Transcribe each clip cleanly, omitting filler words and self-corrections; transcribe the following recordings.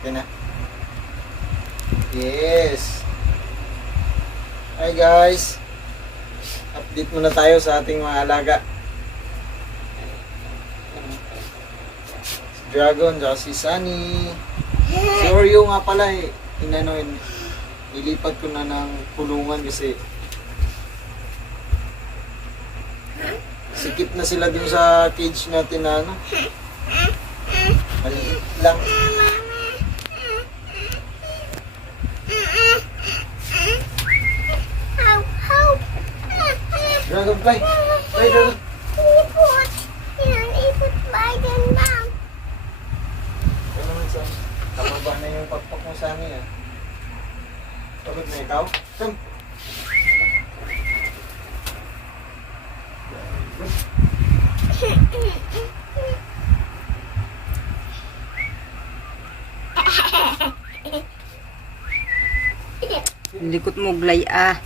Okay na. Yes. Hi guys. Update muna tayo sa ating mga alaga. Si Dragon, si Sunny. Si Oreo nga pala nilipat ko na ng kulungan kasi sikip na sila dun sa cage natin na maliit lang. Dragon, fly! Fly, Dragon! Ipot! Ipot ba dyan lang? Ito naman sa kamaba na yung pakpak mo sa amin. Pagod na ikaw? Come! Likot mo, Glay, ah.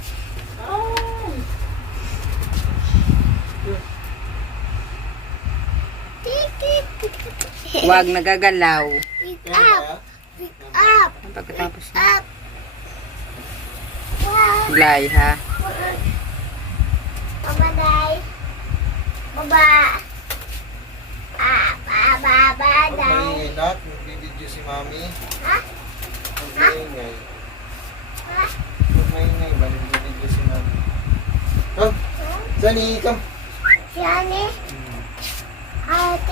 Huwag nagagalaw. Pick up! Pick up! Pagkatapos na. Up! Wow! Glay, ha? Baba, day! Baba! Baba, Pag day! mahihinak, magbibideo si Mami. Ha? Pag maingay. Ha? Pag maingay ba, nagbibideo si Mami. Come! Sunny, come! Yan eh.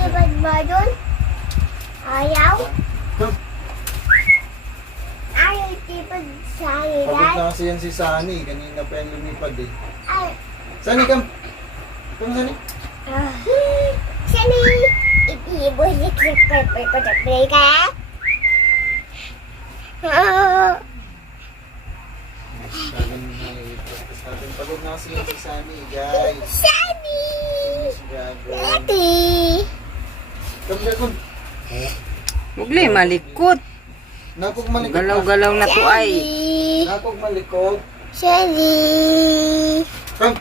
Tibad ba dun? Ayaw? Come! Ayaw tibad sa Pagod ilan? na kasi yan si Sunny. Kanina pa yan lumipad eh. Ay, Sunny, come! Come, Sunny! sini. Ibu si Clipper ko na play ka? Pagod na kasi yan si Sunny, guys. Sunny! Si Dragon. Daddy! Come, Dragon! Huwag, Glay, malikot. Napog malikot. Galaw-galaw na to ay. Napog malikot. Shelly! Come!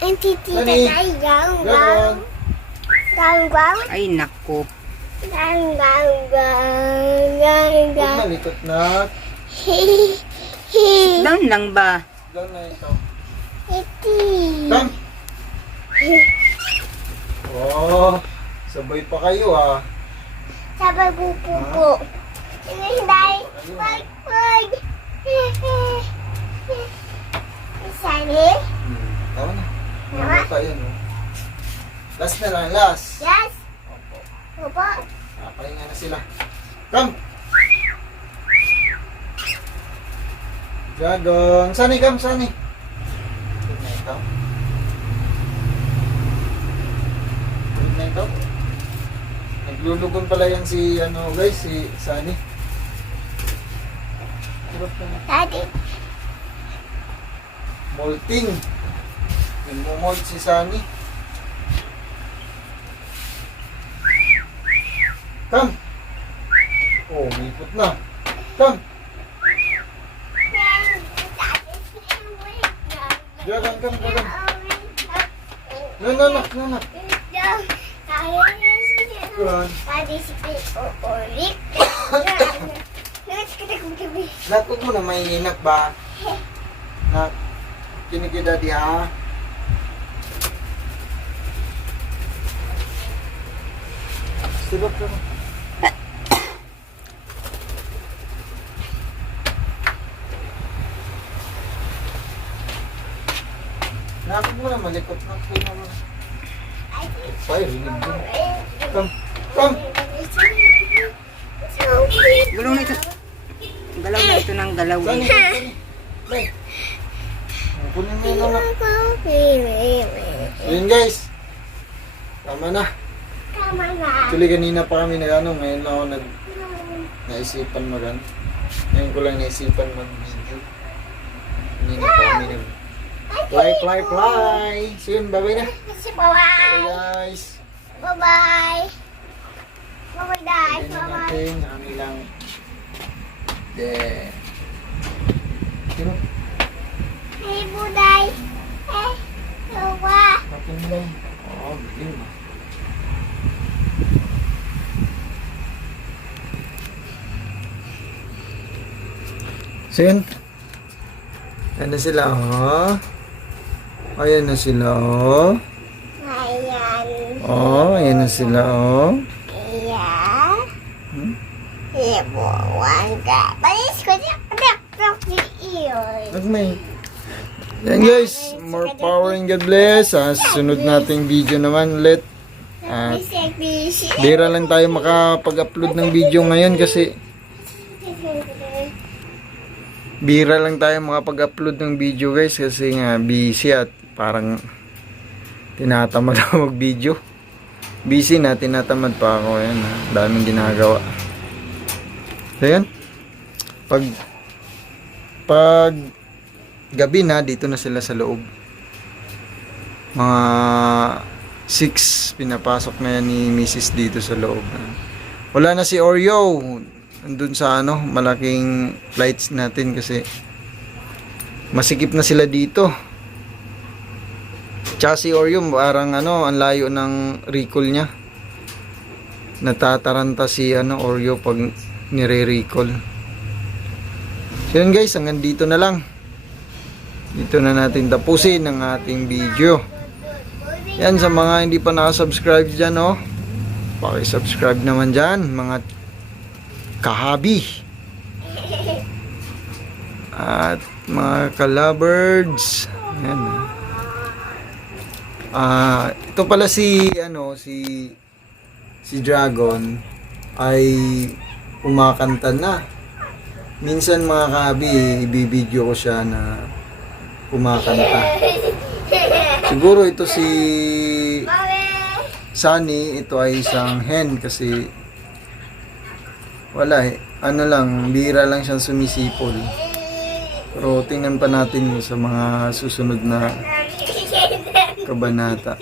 Ang titita Sunny! tayo. Gang, gang. Dragon! Gang, gang. Ay, nako. Gang, gang, gang. Gang, Huwag gang. malikot na. Hi, hi. Down lang ba? Down na ito. Iti. Come! Oh, sabay pa kayo ah. Sabay pupupo. Hinday. Wag, wag. Sunny? Tama na. Tama? Tama pa yun. Oh. Last na lang, last. Yes? Opo. Opo. Pahinga na sila. Come! Dragon! Sunny, come, Sunny! Good na ito. Good na ito. Naglulugon pala yan si, guys, si Sunny. Daddy. Molting. Nagmumold si Sunny. Come! Oh, umipot na. Come! Dragon, come, Dragon. Nanak. Good. Daddy, si Orik. Nakot mo na may hinak ba? Na, kinikida di ha? Stop, stop. Nakot mo na malikot na po naman. Ay, rinig din. Come, come! Gulong na ito. Galaw na ito ng galaw. Sunny, Sunny. Sunny. Kunin mo yun anak. Yun guys. Tama na. Tama na. Actually kanina pa kami ngayon lang ako naisipan ngayon ko lang naisipan mag-video. Kanina pa kami fly. So yun, bye-bye na. Bye-bye. Bye guys. Bye-bye. Bye-bye, Dad. Ayun na Bye-bye. natin, kami lang. There. Sino? Hey, Buday. Hey, Luwa. Kapin mo lang. Oo, bilim. So yun. Ayan na sila, oh. Ayan na sila, oh. Ayan. Oh, ayan na sila, oh. Ayan. Hmm? Ibuwan ka. Palis ko niya. Di iyon. Wag may. Yan guys, more power and God bless. Sunod nating video naman ulit. At bira lang tayo makapag-upload ng video ngayon kasi bira lang tayo makapag-upload ng video guys kasi nga busy at parang tinatamad ako mag-video. Busy na, tinatamad pa ako. Ayan, daming ginagawa. So yan. Pag gabi na, dito na sila sa loob. Mga 6 pinapasok na yan ni Mrs. dito sa loob. Wala na si Oreo. Andun sa malaking lights natin kasi masikip na sila dito. Tsaka si Oreo parang ang layo ng recall niya. Natataranta si Oreo pag nire-recall. So yun guys, hanggang dito na lang. Dito na natin tapusin ang ating video. Yan, sa mga hindi pa nakasubscribe dyan, paki-subscribe naman dyan, mga kahabi. At mga kalabirds. Yan. Ito pala si Dragon ay kumakanta na. Minsan mga kahabi, ibibideo ko siya na kumakanta. Siguro ito si Sunny, ito ay isang hen kasi wala bira lang siyang sumisipol. Pero tingnan pa natin sa mga susunod na kabanata.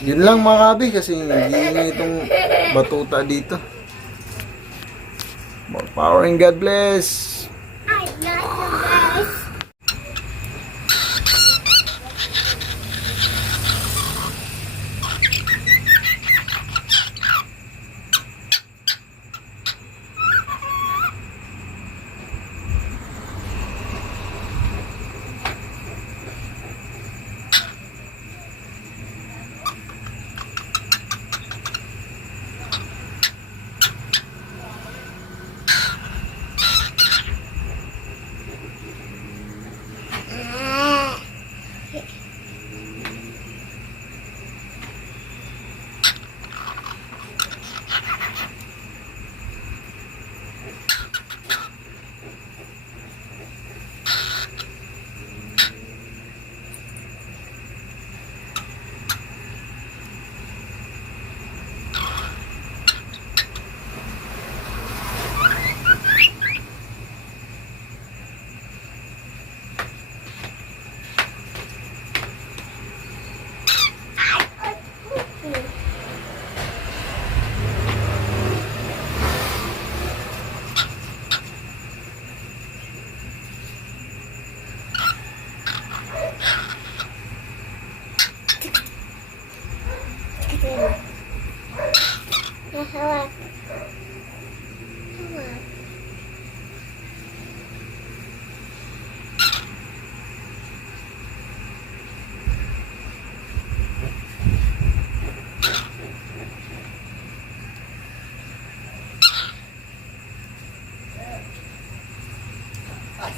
Yun lang mga kabi kasi hindi itong batuta dito. More power and God bless. I love you.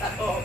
Ako.